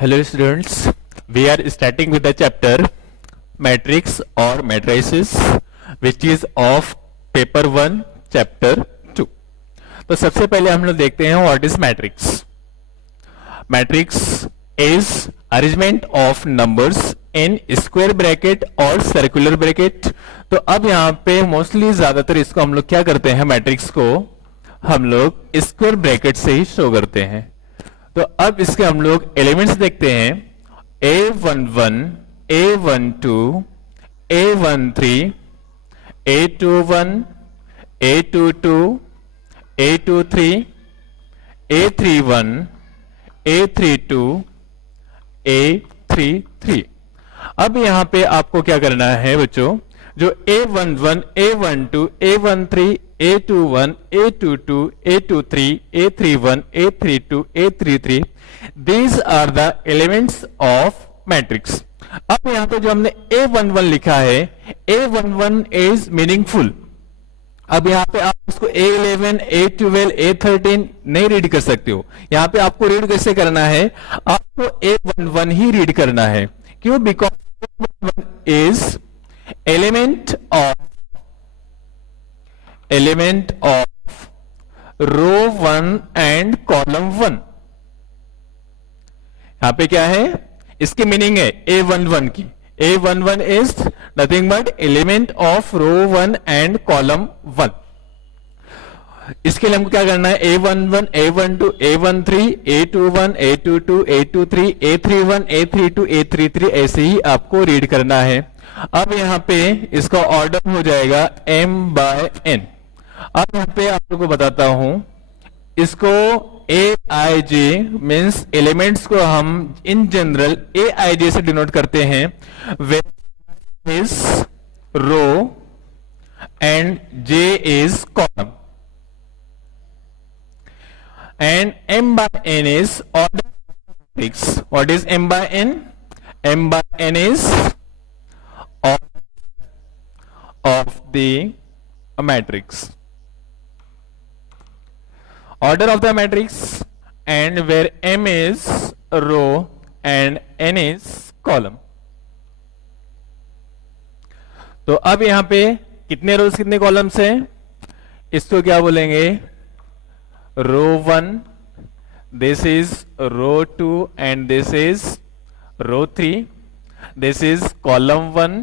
Hello students, we are starting with the chapter matrix or matrices which is of paper 1 chapter 2. तो सबसे पहले हम लोग देखते हैं what is matrix. Matrix is arrangement of numbers in square bracket और circular bracket. तो अब यहाँ पे मोस्टली ज्यादातर इसको हम लोग क्या करते हैं, मैट्रिक्स को हम लोग स्क्वायर ब्रैकेट से ही शो करते हैं. तो अब इसके हम लोग एलिमेंट्स देखते हैं. A11, A12, A13, A21, A22, A23, A31, A32, A33. अब यहां पे आपको क्या करना है बच्चों, जो A11, A12, A13, A21, A22, A23, A31, A32, A33, these are the elements of matrix. अब यहां पे जो हमने A11 लिखा है, A11 is meaningful. अब यहां पे आप उसको A11, A12, A13 नहीं रीड कर सकते हो. यहां पे आपको रीड कैसे करना है, आपको A11 ही रीड करना है. क्यों? Because A11 is element of row 1 and column 1. यहां पे क्या है, इसकी मीनिंग है A11 की. A11 is nothing but element of row 1 and column 1. इसके लिए हमको क्या करना है, A11, A12, A13, A21, A22, A23, A31, A32, A33 ऐसे ही आपको रीड करना है. अब यहाँ पे इसका ऑर्डर हो जाएगा M by N. अब यहाँ पे आप लोगों को बताता हूं, इसको AIJ मीन्स एलिमेंट्स को हम इन जनरल AIJ से डिनोट करते हैं. Where is row and J is column and M by N is order matrix. What is M by N? M by N is order of the matrix. Order of the matrix, and where M is row and N is column. तो अब यहां पे कितने रोज कितने columns हैं, इसको क्या बोलेंगे, row 1, this is row 2 and this is row 3. This is column 1,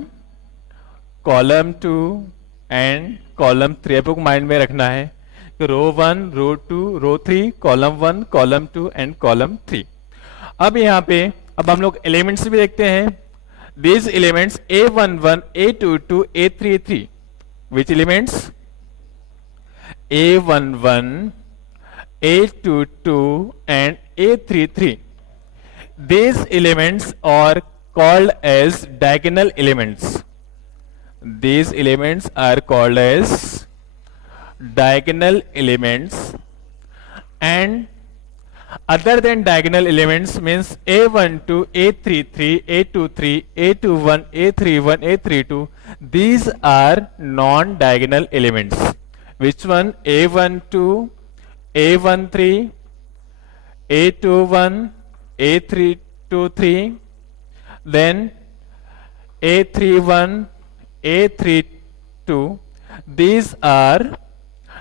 column 2 and column 3. आपको माइंड में रखना है कि row 1, row 2, row 3, column 1, column 2 and column 3. अब यहाँ पे अब हम लोग एलिमेंट्स भी देखते हैं. These elements A11, A22, A33. Which elements? A11, A22 and A33. These elements are called as diagonal elements. These elements are called as diagonal elements, and other than diagonal elements means A12, A33, A23, A21, A31, A32. These are non-diagonal elements. Which one? A12, A13, A21, A323, then A31, A32. These are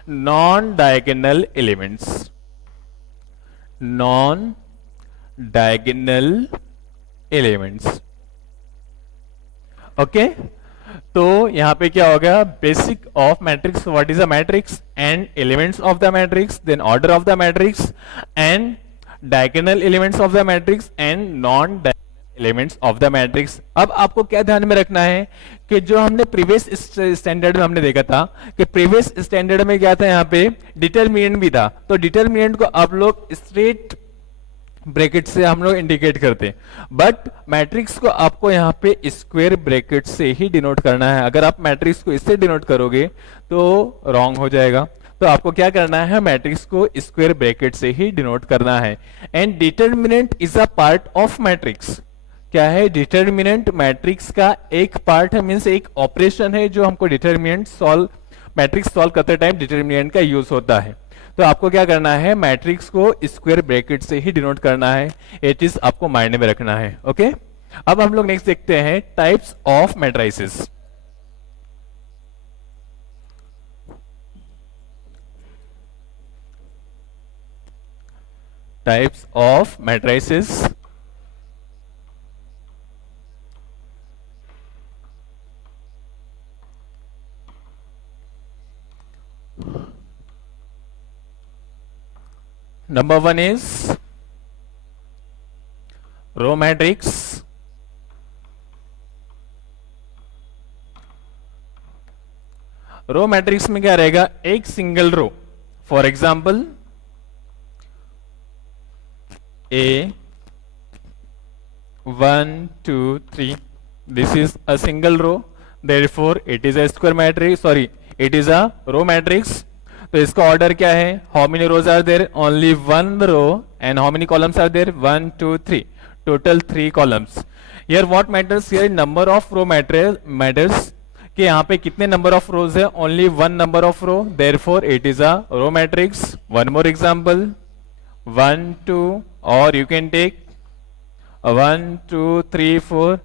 non-diagonal elements. Non-diagonal elements. Okay? तो यहां पे क्या होगा, basic of matrix, what is a matrix and elements of the matrix, then order of the matrix and diagonal elements of the matrix and non diagonal elements of the matrix. अब आपको क्या ध्यान में रखना है कि जो हमने प्रीवियस स्टैंडर्ड में हमने देखा था कि प्रीवियस स्टैंडर्ड में क्या था, यहाँ पे डिटरमिनेंट भी था. तो डिटरमिनेंट को आप लोग स्ट्रेट ब्रैकेट से हम लोग इंडिकेट करते हैं, बट मैट्रिक्स को आपको यहाँ पे स्क्वायर ब्रैकेट से ही डिनोट करना है. अगर आप मैट्रिक्स को इससे डिनोट करोगे तो रॉन्ग हो जाएगा. तो आपको क्या करना है, मैट्रिक्स को स्क्वायर ब्रैकेट से ही डिनोट करना है. And determinant is a part of matrix. क्या है, डिटरमिनेंट मैट्रिक्स का एक पार्ट है, मीन्स एक ऑपरेशन है जो हमको डिटरमिनेंट सॉल्व मैट्रिक्स सॉल्व करते टाइम डिटरमिनेंट का यूज होता है. तो आपको क्या करना है, मैट्रिक्स को स्क्वायर ब्रैकेट से ही डिनोट करना है, ये चीज आपको माइंड में रखना है। ओके, अब हम लोग नेक्स्ट देखते हैं types of matrices. Types of matrices. Number one is row matrix. Row matrix में क्या रहेगा, एक single row, for example A 1 2 3, this is a single row, therefore it is a square matrix, sorry it is a row matrix. तो इसका order क्या है, how many rows are there, only one row, and how many columns are there, 1 2 3, total 3 columns. Here what matters, here number of row matters, कि यहाँ पे कितने number of rows है, only one number of row, therefore it is a row matrix. One more example 1 2, और you can take 1 2 3 4।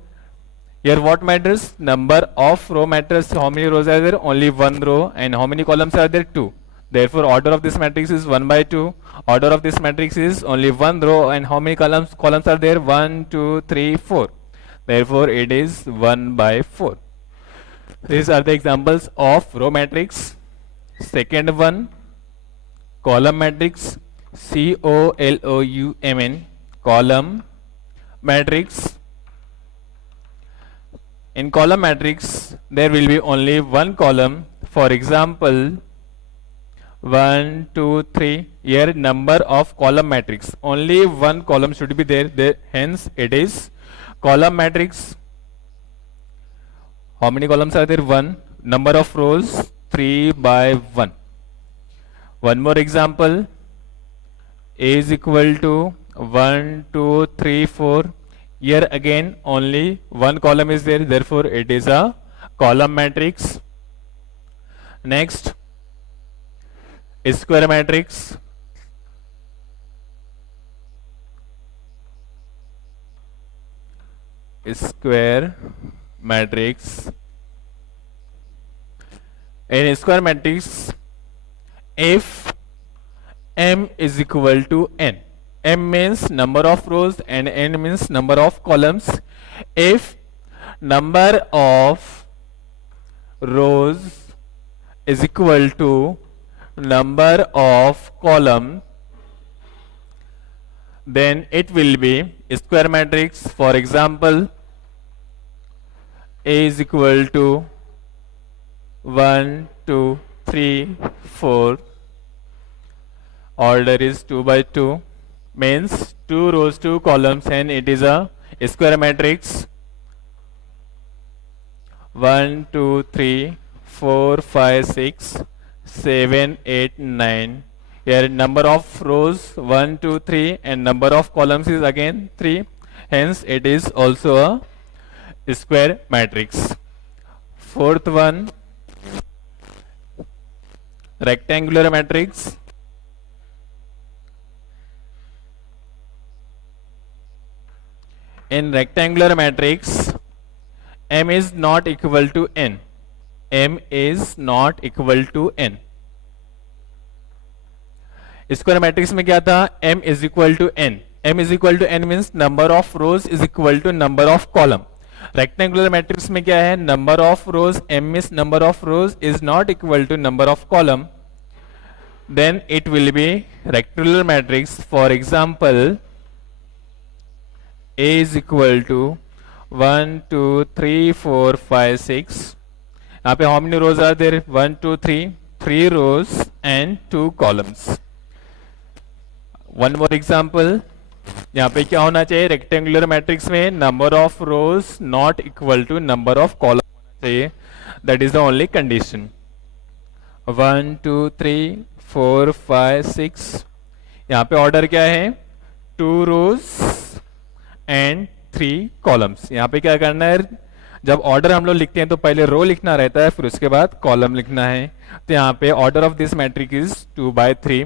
Here what matters, number of row matters, how many rows are there, only one row, and how many columns are there, 2. Therefore order of this matrix is 1 by 2. Order of this matrix is only one row, and how many columns are there, 1 2 3 4. Therefore it is 1 by 4. These are the examples of row matrix. Second one, column matrix, COLOUMN, column matrix. In column matrix there will be only one column, for example 1 2 3, here number of column matrix, only one column should be there, hence it is column matrix. How many columns are there, 1. Number of rows 3 by 1. One more example, A is equal to 1 2 3 4, here again only one column is there, therefore it is a column matrix. Next, square matrix. Square matrix. In square matrix, if M is equal to N, M means number of rows and N means number of columns. If number of rows is equal to number of column, then it will be square matrix. For example, A is equal to 1 2 3 4, order is 2 by 2, means 2 rows 2 columns, and it is a square matrix. 1 2 3 4 5 6 7 8 9, here number of rows 1 2 3 and number of columns is again 3, hence it is also a square matrix. Fourth one, rectangular matrix. In rectangular matrix, M is not equal to N. M is not equal to N. Square matrix में क्या था, M is equal to N. M is equal to N means number of rows is equal to number of column. Rectangular matrix में क्या है, number of rose, M is number of rows is not equal to number of column. Then it will be rectangular matrix. For example, A is equal to 1 2 3 4 5 6. यहाँ पे how many rows are there, 1 2 3 rows and 2 columns. One more example, यहाँ पे क्या होना चाहिए, rectangular matrix में number of rows not equal to number of column होना चाहिए, that is the only condition. 1 2 3 4 5 6, यहाँ पे ऑर्डर क्या है, 2 रोज एंड 3 कॉलम्स. यहाँ पे क्या करना है, जब ऑर्डर हम लोग लिखते हैं तो पहले रो लिखना रहता है, फिर उसके बाद कॉलम लिखना है. तो यहाँ पे order of this matrix is 2 by 3.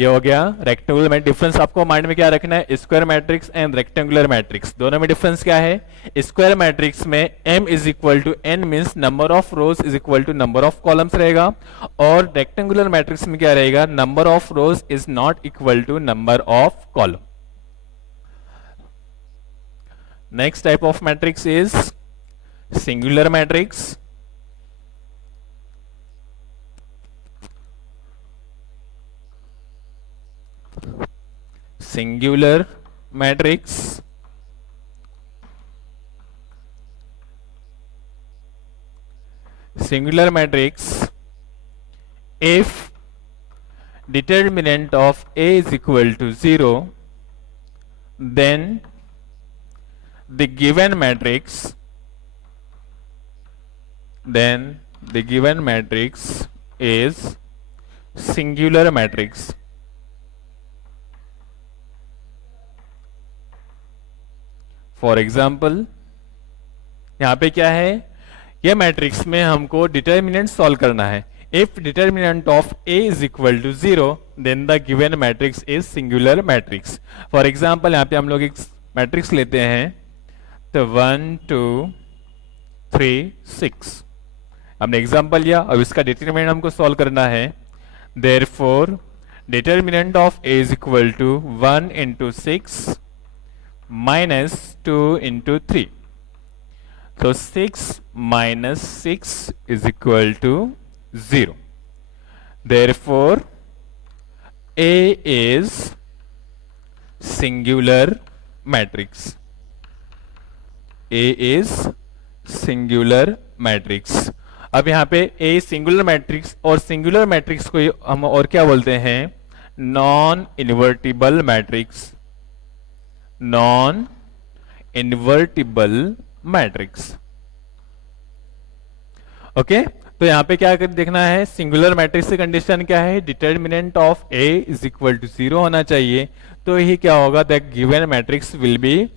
ये हो गया रेक्टेंगुलर मैट्रिक्स। डिफरेंस आपको माइंड में क्या रखना है, square matrix and rectangular matrix, दोनों में डिफरेंस क्या है। स्क्वायर मैट्रिक्स में m is equal to n means number of rows is equal to number of columns रहेगा, और रेक्टेंगुलर मैट्रिक्स में क्या रहेगा, number of rows is not equal to number of column. Next type of matrix is singular matrix. Singular matrix. Singular matrix, if determinant of A is equal to 0, then the given matrix is singular matrix. For example यहां पे क्या है, ये matrix में हमको determinant solve करना है। If determinant of A is equal to 0 then the given matrix is singular matrix. For example यहां पे हम लोग एक मैट्रिक्स लेते हैं, तो 1 2 3 6 हमने एग्जाम्पल लिया, अब इसका डिटर्मिनेंट हमको सॉल्व करना है। Therefore determinant of A is equal to 1 into 6 minus 2 into 3. So 6 minus 6 is equal to 0. Therefore, A is singular matrix. A is singular matrix. अब यहाँ पे A सिंगुलर मैट्रिक्स, और सिंगुलर मैट्रिक्स को हम और क्या बोलते हैं, non invertible matrix. Non invertible matrix. Okay, तो यहां पे क्या देखना है, सिंगुलर मैट्रिक्स की कंडीशन क्या है, determinant of A is equal to 0 होना चाहिए। तो ही क्या होगा, that given matrix will be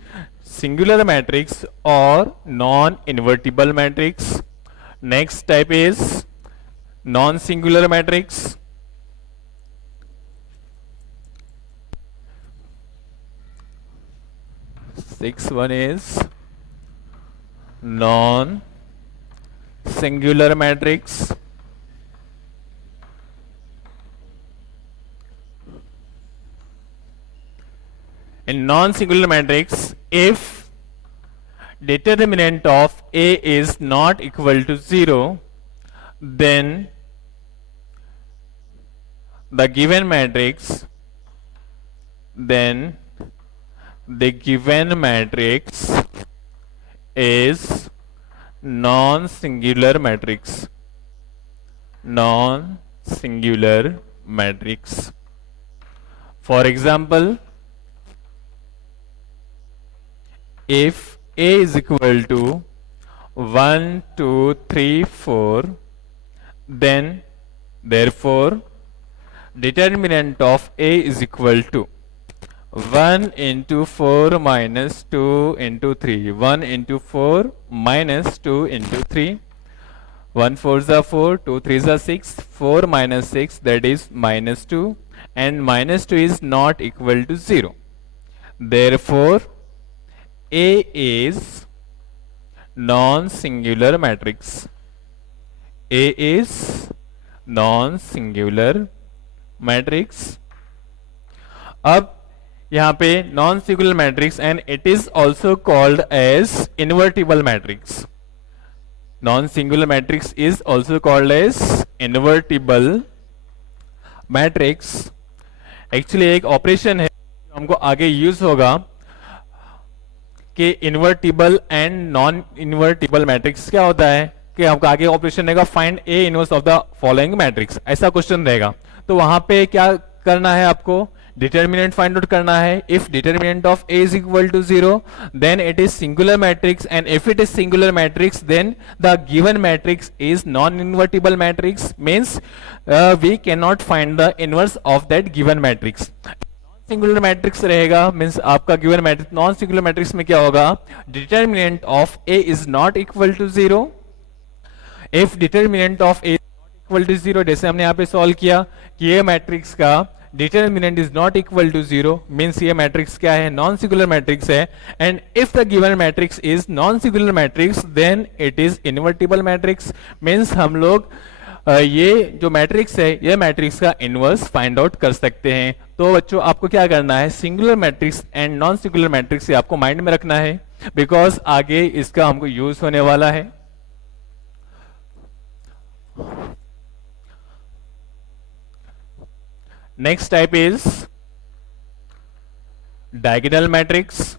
singular matrix और non invertible matrix. Next type is non singular matrix. Sixth one is non-singular matrix. In non-singular matrix, if determinant of A is not equal to 0, then the given matrix is non-singular matrix. Non-singular matrix. For example, if A is equal to 1 2 3 4, then therefore determinant of A is equal to 1 into 4 minus 2 into 3. 1 into 4 minus 2 into 3. 1 4s are 4, 2 3s are 6, 4 minus 6, that is minus 2, and minus 2 is not equal to 0. Therefore, A is non-singular matrix. A is non-singular matrix. अब यहां पे non singular matrix, and it is also called as invertible matrix. Non singular matrix is also called as invertible matrix. Actually एक operation है हमको आगे use होगा कि invertible and non invertible matrix क्या होता है, कि हमको आगे ऑपरेशन रहेगा find A inverse of the following matrix, ऐसा क्वेश्चन रहेगा। तो वहां पे क्या करना है, आपको डिटर्मिनेंट फाइंड आउट करना है। If determinant of A is equal to 0 then it is singular matrix, and if it is singular matrix then the given matrix is non invertible matrix, means we can not find the inverse of that given matrix. Singular matrix रहेगा means आपका given matrix. Non singular matrix में क्या होगा, determinant of A is not equal to 0। If determinant of A equal to 0, जैसे हमने यहाँ पे solve किया कि ये मैट्रिक्स का determinant is not equal to 0 means ये मैट्रिक्स क्या है, नॉन सिंगुलर मैट्रिक्स है. And if the given matrix is non singular matrix then it is invertible matrix. Means हम लोग ये जो मैट्रिक्स है ये मैट्रिक्स का इनवर्स फाइंड आउट कर सकते हैं. तो बच्चों आपको क्या करना है, singular matrix and non singular matrix आपको माइंड में रखना है बिकॉज आगे इसका हमको यूज होने वाला है. Next type is diagonal matrix.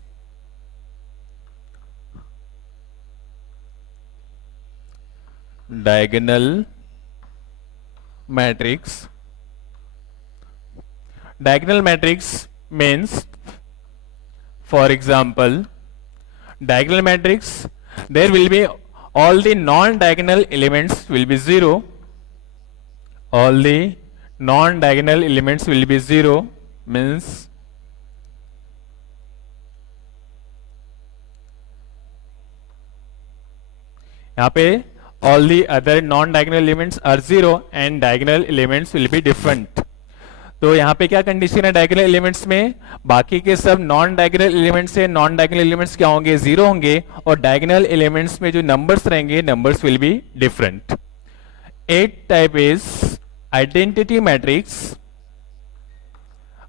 Diagonal matrix. Diagonal matrix means, for example, diagonal matrix, there will be all the non-diagonal elements will be 0. All the non-diagonal elements will be 0 means यहाँ पे all the other non-diagonal elements are 0 and diagonal elements will be different. तो यहाँ पे क्या condition है diagonal elements में, बाकी के सब नॉन डायगोनल एलिमेंट्स से नॉन डायगोनल एलिमेंट्स क्या होंगे, 0 होंगे और डायगोनल एलिमेंट्स में जो नंबर्स रहेंगे numbers will be different. 8th type is identity matrix.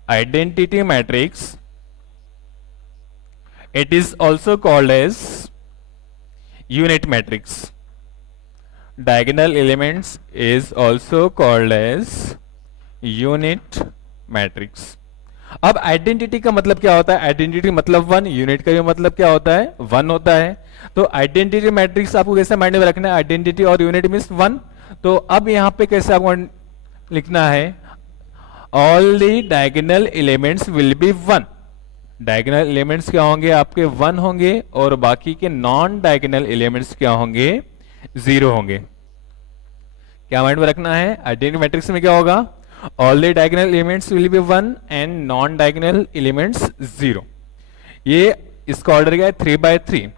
Identity matrix, it is also called as unit matrix. Diagonal elements is also called as unit matrix. अब identity का मतलब क्या होता है, आइडेंटिटी मतलब 1, यूनिट का भी मतलब क्या होता है 1 होता है. तो आइडेंटिटी मैट्रिक्स आपको कैसे माइंड में रखना है, आइडेंटिटी और यूनिट मीन्स 1. तो अब यहां पे कैसे आपको लिखना है, all the diagonal elements will be 1. Diagonal elements क्या होंगे आपके 1 होंगे और बाकी के नॉन डायगोनल एलिमेंट्स क्या होंगे 0 होंगे. क्या माइंड में रखना है, आइडेंटिटी मैट्रिक्स में क्या होगा, all the diagonal elements will be 1 and non diagonal elements 0. ये इसका ऑर्डर क्या है 3/3.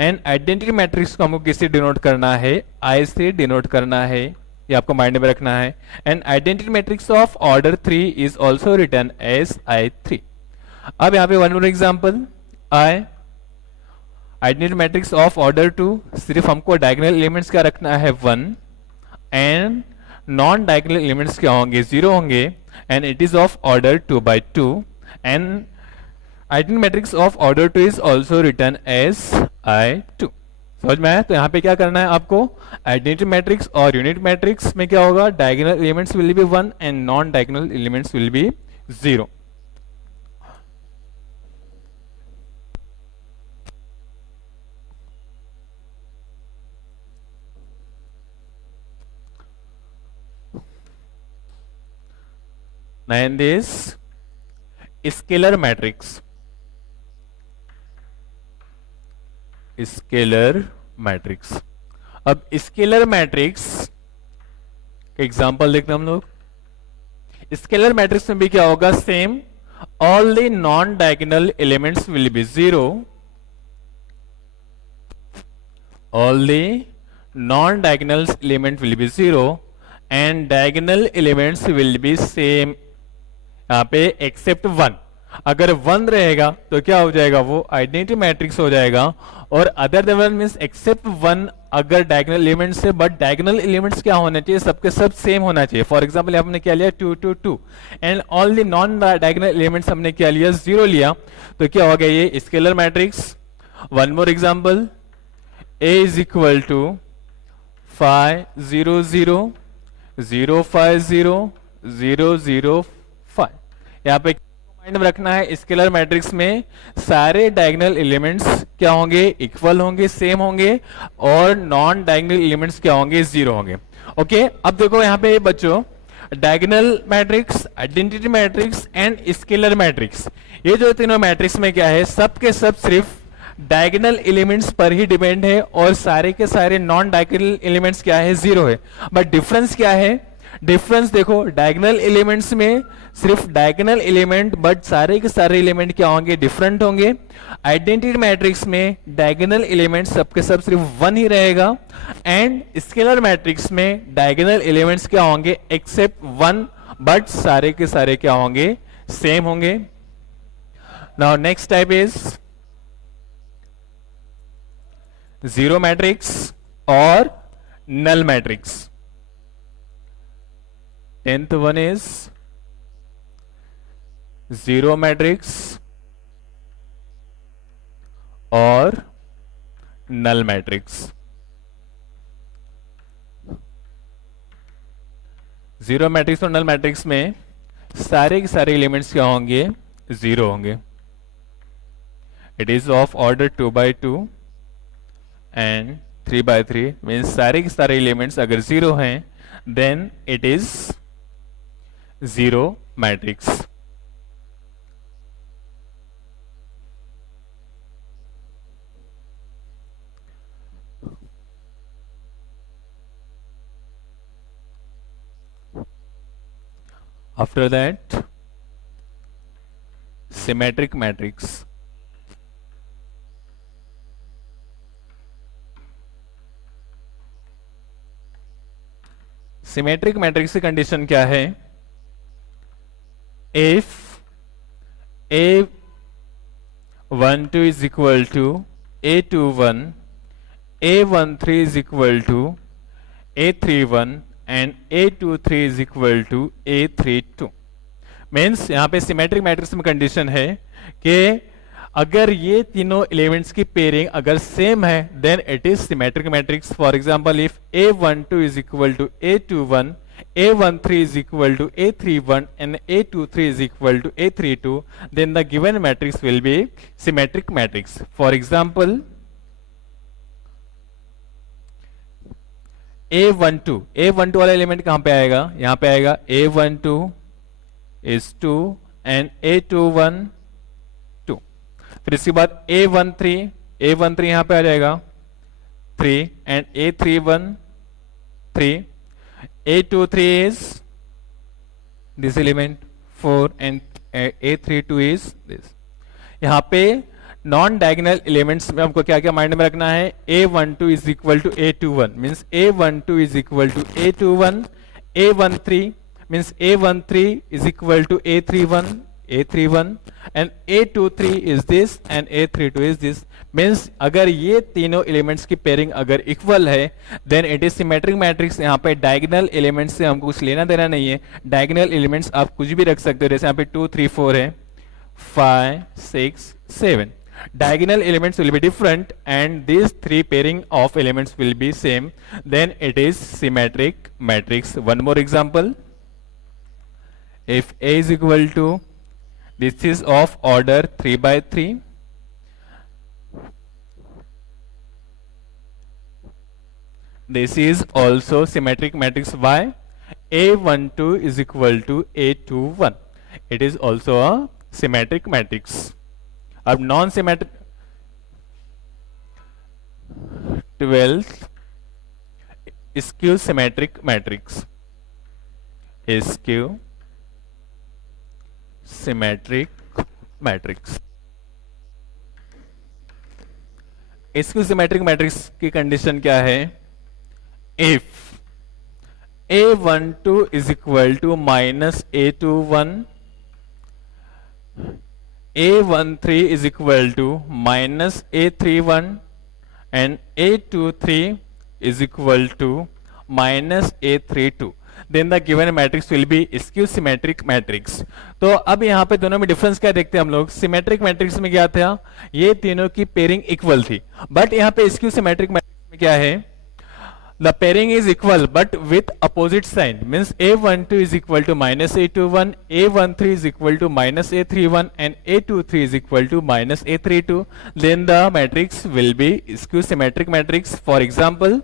एंड आइडेंटिटी मैट्रिक्स को हमको किससे डिनोट करना है, आई से डिनोट करना है, ये आपको माइंड में रखना है. And identity matrix of order 3 is also written as I3. अब यहाँ पे one more example, identity matrix of order 2, सिर्फ हमको डायगोनल एलिमेंट्स क्या रखना है 1 एंड नॉन डायगोनल एलिमेंट्स क्या होंगे 0 होंगे and it is of order 2/2 and identity matrix of order 2 is also written as I2. समझ में आया. तो यहाँ पे क्या करना है आपको, आइडेंटिटी मैट्रिक्स और यूनिट मैट्रिक्स में क्या होगा, diagonal elements will be 1 and non diagonal elements will be 0. Now in this scalar matrix, scalar matrix. अब स्केलर मैट्रिक्स एग्जांपल देखते हैं हम लोग. स्केलर मैट्रिक्स में भी क्या होगा, same, all the non diagonal elements will be 0. All the non diagonal element will be 0 and diagonal elements will be same यहाँ पे एक्सेप्ट 1. अगर 1 रहेगा तो क्या हो जाएगा, वो आइडेंटिटी मैट्रिक्स हो जाएगा. और अदर देन 1 मींस एक्सेप्ट 1 अगर डायगोनल एलिमेंट्स से, बट डायगोनल एलिमेंट्स क्या होना चाहिए, सबके सब सेम होना चाहिए. फॉर एग्जांपल हमने क्या लिया 2 2 2 and all the non diagonal elements हमने क्या लिया 0 लिया. तो क्या हो गया ये scalar matrix. One more example, A is equal to 5 0 0 0 5 0 0 0 5. यहाँ पे माइंड में रखना है, स्केलर मैट्रिक्स में सारे डायगोनल एलिमेंट्स क्या होंगे, इक्वल होंगे, सेम होंगे और नॉन डायगोनल एलिमेंट्स क्या होंगे 0 होंगे. ओके. अब देखो यहाँ पे बच्चों, diagonal matrix, identity matrix and scalar matrix, ये जो तीनों मैट्रिक्स में क्या है, सब के सब सिर्फ डायगोनल एलिमेंट्स पर ही डिपेंड है और सारे के सारे नॉन डायगोनल एलिमेंट्स क्या है 0 है. बट डिफरेंस क्या है, डिफरेंस देखो, डायगोनल एलिमेंट्स में सिर्फ डायगोनल एलिमेंट बट सारे के सारे एलिमेंट क्या होंगे, डिफरेंट होंगे. आइडेंटिटी मैट्रिक्स में डायगोनल एलिमेंट सबके सब सिर्फ 1 ही रहेगा एंड स्केलर मैट्रिक्स में डायगोनल एलिमेंट्स क्या होंगे एक्सेप्ट 1 बट सारे के सारे क्या होंगे, सेम होंगे. Now next type is zero matrix और null matrix. 10th one is zero matrix और नल मैट्रिक्स. जीरो मैट्रिक्स और नल मैट्रिक्स में सारे के सारे एलिमेंट्स क्या होंगे, जीरो होंगे. It is of order 2x2 and 3x3. Means सारे के सारे एलिमेंट्स अगर जीरो हैं then it is zero matrix. After that, symmetric matrix. Symmetric matrix की कंडीशन क्या है? If A12 is equal to A21, A13 is equal to A31 and A23 is equal to A32. Means यहां पे symmetric matrix में condition है कि अगर ये तीनों एलिमेंट्स की पेयरिंग अगर सेम है then it is symmetric matrix. For example if A12 is equal to A21, A13 is equal to A31 and A23 is equal to A32, then the given matrix will be symmetric matrix. For example, A12 वाला element कहां पे आएगा, यहां पे आएगा A12 is 2 and A21 2. फिर इसके बाद A13 यहां पे आ जाएगा 3 and A31 3. A23 is this element 4 and A32 is this. यहां पे नॉन डायगोनल एलिमेंट्स में हमको क्या क्या माइंड में रखना है, A12 is equal to A21 means A12 is equal to A21, A13 means A13 is equal to A31 and A23 is this and A32 is this. Means अगर ये तीनों एलिमेंट्स की पेयरिंग अगर इक्वल है then it is symmetric matrix. यहाँ पे diagonal elements से हमको कुछ लेना देना नहीं है. डायगोनल एलिमेंट्स आप कुछ भी रख सकते हो, जैसे यहाँ पे 2 3 4 है, 5 6 7. Diagonal elements will be different and these three pairing of elements will be same, then it is symmetric matrix. One more example, if A is equal to, this is of order 3x3, this is also symmetric matrix. Why? A12 is equal to A21, it is also a symmetric matrix. अब non symmetric 12th skew symmetric matrix. Skew symmetric matrix. Skew symmetric matrix की condition क्या है, if A12 is equal to minus A21, A13 is equal to minus A31 and A23 is equal to minus A32, then the given matrix will be skew symmetric matrix. तो अब यहाँ पे दोनों में difference क्या देखते हैं हम लोग, सिमेट्रिक मैट्रिक्स में क्या था, ये तीनों की पेयरिंग इक्वल थी, बट यहाँ पे स्क्यू सिमेट्रिक मैट्रिक्स में क्या है, the pairing is equal but with opposite sign, means A12 is equal to minus A21, A13 is equal to minus A31 and A23 is equal to minus A32, then the matrix will be skew symmetric matrix. For example,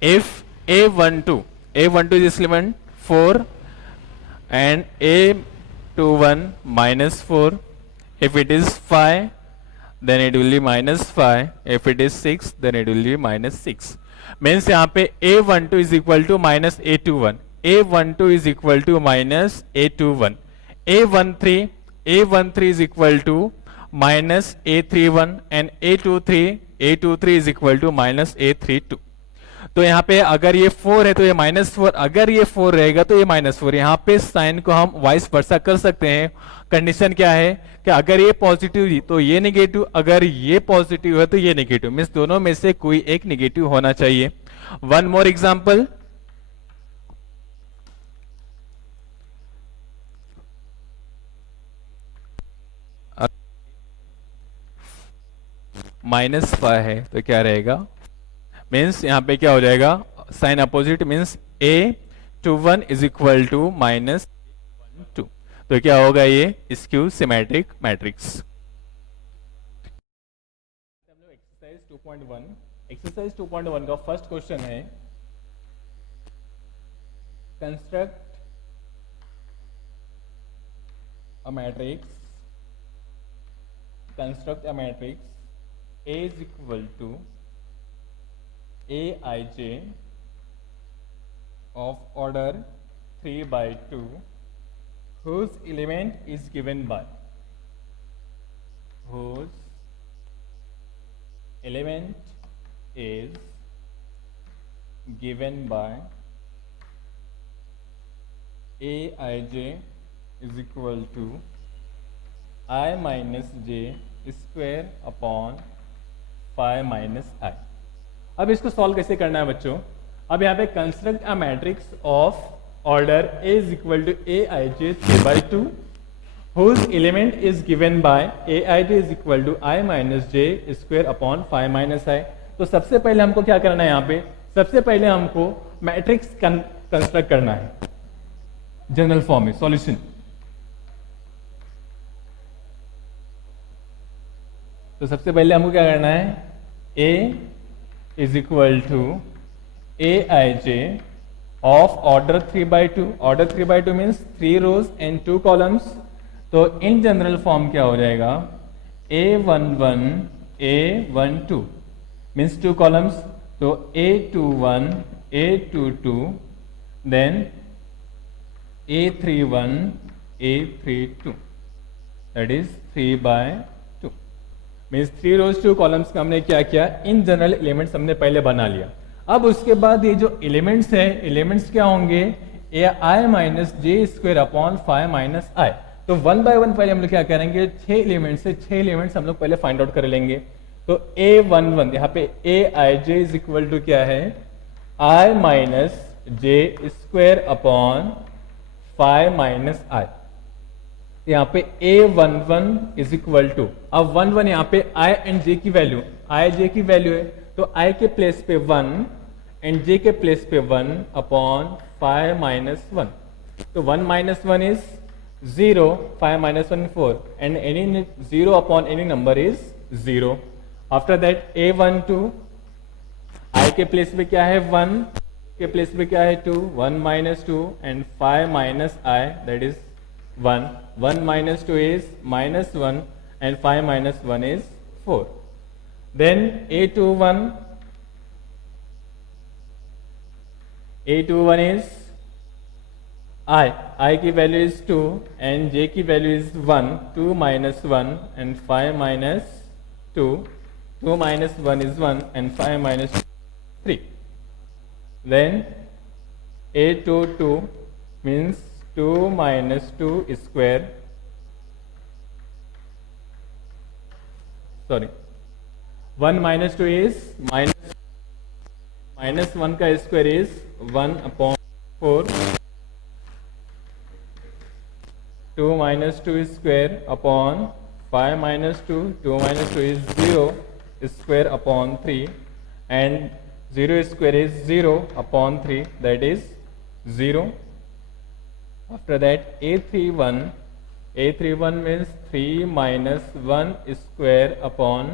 if A12 is this element 4 and A21 minus 4, if it is 5 then it will be minus 5, if it is 6 then it will be minus 6. Means यहाँ पे A12 is equal to minus A21, A12 is equal to minus A21, A13 is equal to minus A31 and A23 A23 is equal to -A32। तो यहाँ पे अगर ये 4 है तो ये -4, अगर ये 4 रहेगा तो ये -4। यहाँ पे साइन को हम वाइस वर्सा कर सकते हैं। कंडीशन क्या है कि अगर ये पॉजिटिव ही तो ये नेगेटिव, अगर ये पॉजिटिव है तो ये नेगेटिव, मीन्स दोनों में से कोई एक नेगेटिव होना चाहिए। वन मोर एग्जाम्पल, -5 है तो क्या रहेगा, मीन्स यहाँ पे क्या हो जाएगा, sign opposite, means A21 is equal to -2। तो क्या होगा, ये skew symmetric matrix. Exercise 2.1, exercise 2.1 का फर्स्ट क्वेश्चन है, construct a matrix, construct a matrix A is equal to Aij of order 3 by 2 whose element is given by, whose element is given by Aij is equal to I minus j square upon 5 minus I। अब इसको solve कैसे करना है बच्चों, अब यहाँ पे construct a matrix of order A is equal to Aij 3/2 whose element is given by Aij is equal to I minus j square upon 5 minus I। तो सबसे पहले हमको क्या करना है, यहाँ पे सबसे पहले हमको मैट्रिक्स कंस्ट्रक्ट करना है जनरल फॉर्म में, सॉल्यूशन। तो सबसे पहले हमको क्या करना है, A is equal to Aij of ऑर्डर 3/2, order 3/2 means 3 rows and 2 columns. तो इन जनरल फॉर्म क्या हो जाएगा, A11 A12 मीन्स 2 कॉलम्स, तो A21 A22 then A31 A32 that is 3/2 means 3 rows 2 columns का हमने क्या किया, इन जनरल एलिमेंट्स हमने पहले बना लिया। अब उसके बाद ये जो एलिमेंट्स है, एलिमेंट्स क्या होंगे, I minus J square upon 5 minus I. तो 1 बाय 1 पहले हम लोग क्या करेंगे, 6 एलिमेंट्स से 6 एलिमेंट्स हम लोग पहले फाइंड आउट कर लेंगे। तो A11 यहाँ पे Aij इज इक्वल टू क्या है, I minus J square upon 5 minus I. यहाँ पे A11 इज इक्वल टू, अब 1 यहाँ पे I एंड J की वैल्यू, I J की वैल्यू है तो I के प्लेस पे 1 एंड J के प्लेस पे 1 अपॉन 5 माइनस 1। तो 1 minus 1 is 0, 5 minus 1 4 and any 0 upon any number is 0। After that A12 I के प्लेस पे क्या है 1, के प्लेस पे क्या है 2, 1 minus 2 and 5 minus I that is 1, 1 minus 2 is -1 and 5 minus 1 is 4. Then A21 is I की वैल्यू इज 2 एंड J की value is 1, 2 minus 1 and 5 minus 2, 2 minus 1 is 1 and 5 minus 3. Then A22 means 2 minus 2 square, sorry 1 minus 2 is minus 1 का square is 1 upon 4, 2 minus 2 square upon 5 minus 2, 2 minus 2 is 0 square upon 3 and 0 square is 0 upon 3 that is 0. After that A31 means 3 minus 1 square upon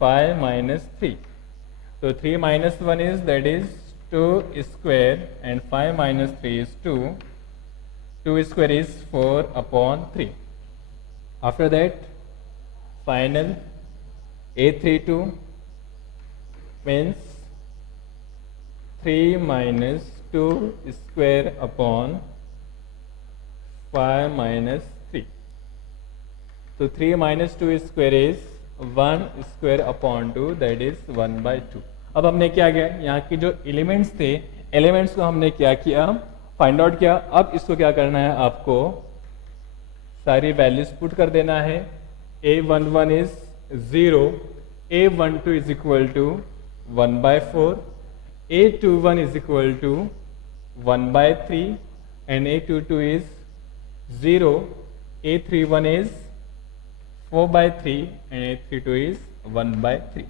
5 minus 3. So 3 minus 1 is that is 2 square and 5 minus 3 is 2. 2 square is 4 upon 3. After that final A32 means 3 minus 2 square upon 5 minus 3. So 3 minus 2 square is 1/2 that is 1/2। अब हमने क्या किया, यहाँ की जो elements थे, elements को हमने क्या किया, फाइंड आउट किया। अब इसको क्या करना है, आपको सारी वैल्यूज पुट कर देना है। a11 is 0, a12 is equal to 1/4, a21 is equal to 1/3 and a22 is 0, a31 is 4/3 and a32 is 1/3।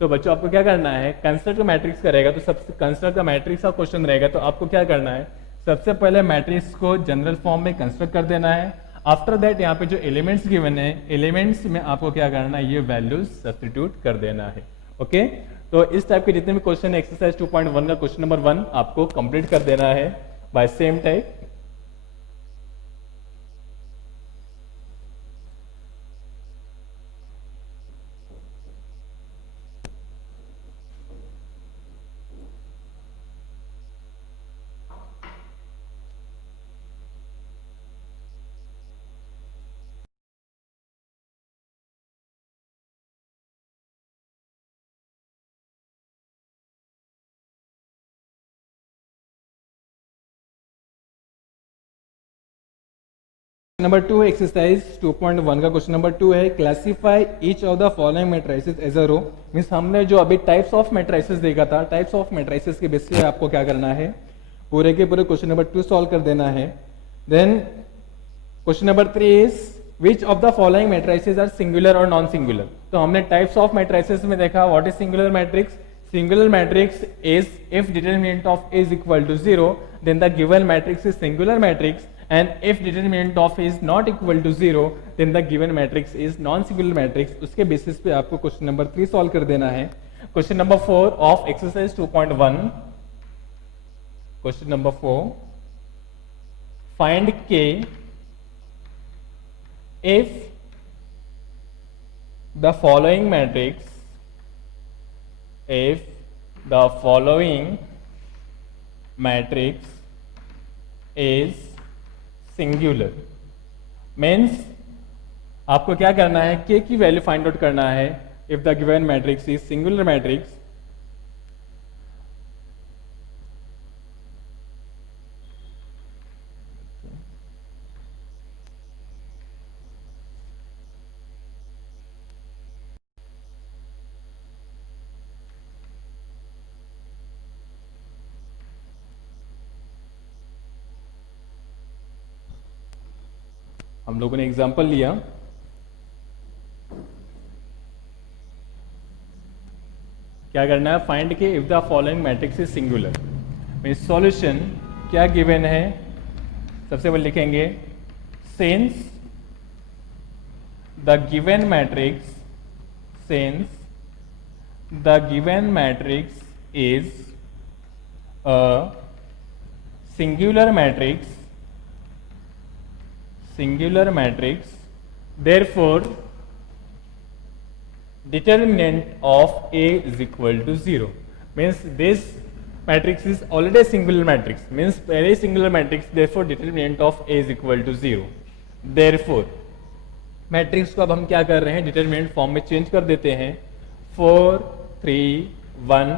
तो बच्चों आपको क्या करना है, कंस्ट्रक्ट का मैट्रिक्स करेगा तो सबसे कंस्ट्रक्ट का मैट्रिक्स का क्वेश्चन रहेगा, तो आपको क्या करना है, सबसे पहले मैट्रिक्स को जनरल फॉर्म में कंस्ट्रक्ट कर देना है। आफ्टर दैट यहाँ पे जो एलिमेंट्स गिवन है, एलिमेंट्स में आपको क्या करना है, ये वैल्यूज सब्स्टिट्यूट कर देना है। ओके, तो इस टाइप के जितने भी क्वेश्चन एक्सरसाइज 2.1 का क्वेश्चन नंबर 1 आपको कंप्लीट कर देना है by same type. Number 2 exercise 2.1 का क्वेश्चन नंबर 2 है, classify each of the following matrices as a row. Means हमने जो अभी टाइप्स ऑफ मैट्रिसेस देखा था, टाइप्स ऑफ मैट्रिसेस के बेस पे आपको क्या करना है, पूरे के पूरे क्वेश्चन नंबर 2 सॉल्व कर देना है। Then question number 3 is which of the following matrices are singular और नॉन सिंगुलर। तो हमने टाइप्स ऑफ मैट्रिसेस में देखा what is singular matrix. Singular matrix is if determinant of A is equal to 0 then the given matrix is singular matrix, and if determinant of is not equal to 0 then the given matrix is non singular matrix। उसके basis पे आपको question number 3 solve कर देना है। Question number 4 of exercise 2.1, question number 4, find k if the following matrix, if the following matrix is singular. Means आपको क्या करना है, k की वैल्यू फाइंड आउट करना है if the given matrix is singular matrix. हम लोगों ने एग्जांपल लिया, क्या करना है, फाइंड के if the following matrix is singular. Means solution क्या गिवन है, सबसे पहले लिखेंगे since the given matrix, since the given matrix is a singular matrix, singular matrix, therefore determinant of A is equal to 0। means this matrix is already singular matrix, means पहले singular matrix, therefore determinant of A is equal to 0। therefore matrix को अब हम क्या कर रहे हैं, determinant form में change कर देते हैं। 4 3 1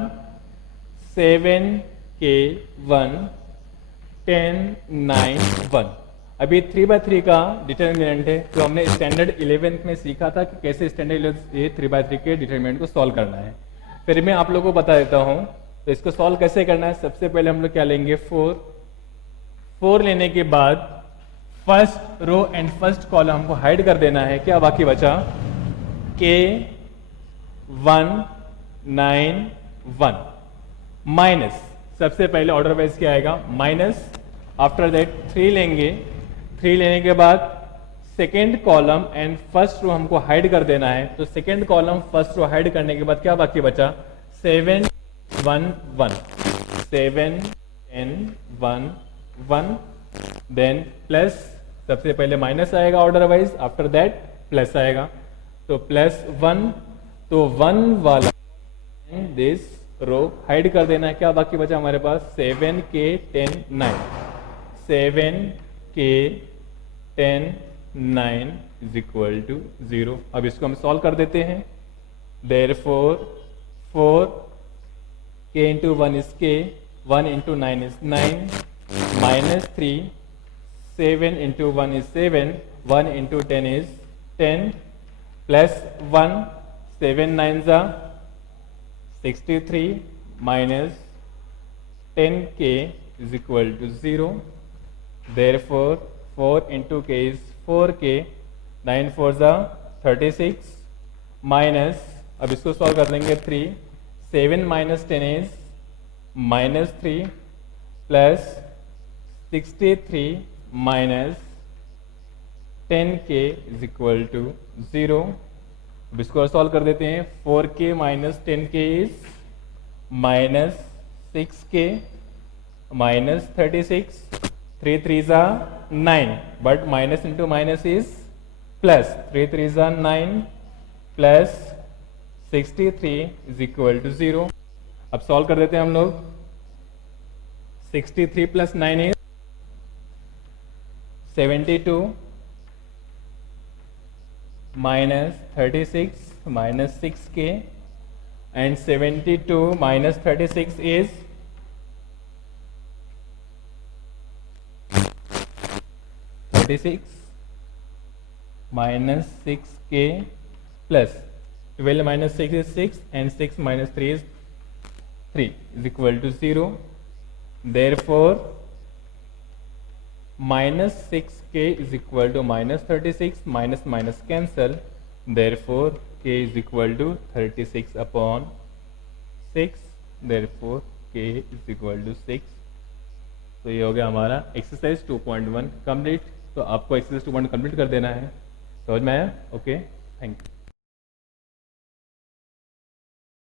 7 k 1 10 9 1। अभी 3/3 का डिटरमिनेंट है, तो हमने स्टैंडर्ड 11th में सीखा था कि कैसे स्टैंडर्ड 3/3 के डिटरमिनेंट को सॉल्व करना है। फिर मैं आप लोगों को बता देता हूं, तो इसको सॉल्व कैसे करना है। सबसे पहले हम लोग क्या लेंगे, 4 लेने के बाद first row and first column हमको हाइड कर देना है। क्या बाकी बचा, k 1 9 1 माइनस, सबसे पहले ऑर्डर वाइज क्या आएगा, माइनस। आफ्टर दैट 3 लेंगे, 3 लेने के बाद second column and first row हमको हाइड कर देना है। तो second column first row hide करने के बाद क्या बाकी बचा, 7 1 1 7 10 1 1 देन प्लस, सबसे पहले माइनस आएगा order wise, after that plus आएगा। तो +1, तो 1 वाला दिस रो हाइड कर देना है। क्या बाकी बचा हमारे पास, 7 k 10 9 7 k 10 9 is equal to 0। अब इसको हम सॉल्व कर देते हैं। therefore 4k into 1 is k, 1 into 9 is 9, minus 3, 7 into 1 is 7, 1 into 10 is 10, plus 1, 7 9s are 63, minus 10k is equal to 0. Therefore 4 into k is 4k, 9 4s are 36, minus, अब इसको solve कर लेंगे 3, 7 minus 10 is minus 3, plus 63 minus 10k is equal to 0. अब इसको solve कर देते हैं. 4k minus 10k is minus 6k minus 36. 3 3s are 9, but minus into minus is plus. 3 3s are 9 plus 63 is equal to 0. अब solve कर देते हैं हम लोग. 63 plus 9 is 72, minus 36 minus 6k, and 72 minus 36 is 36, minus 6k plus 12 minus 6 is 6, and 6 minus 3 is 3 is equal to 0. Therefore minus 6k is equal to minus 36, minus minus cancel, therefore k is equal to 36 upon 6, therefore k is equal to 6. तो ये हो गया हमारा exercise 2.1 complete. तो आपको exercise 2.1 complete कर देना है. समझ में आया? Okay, thank you.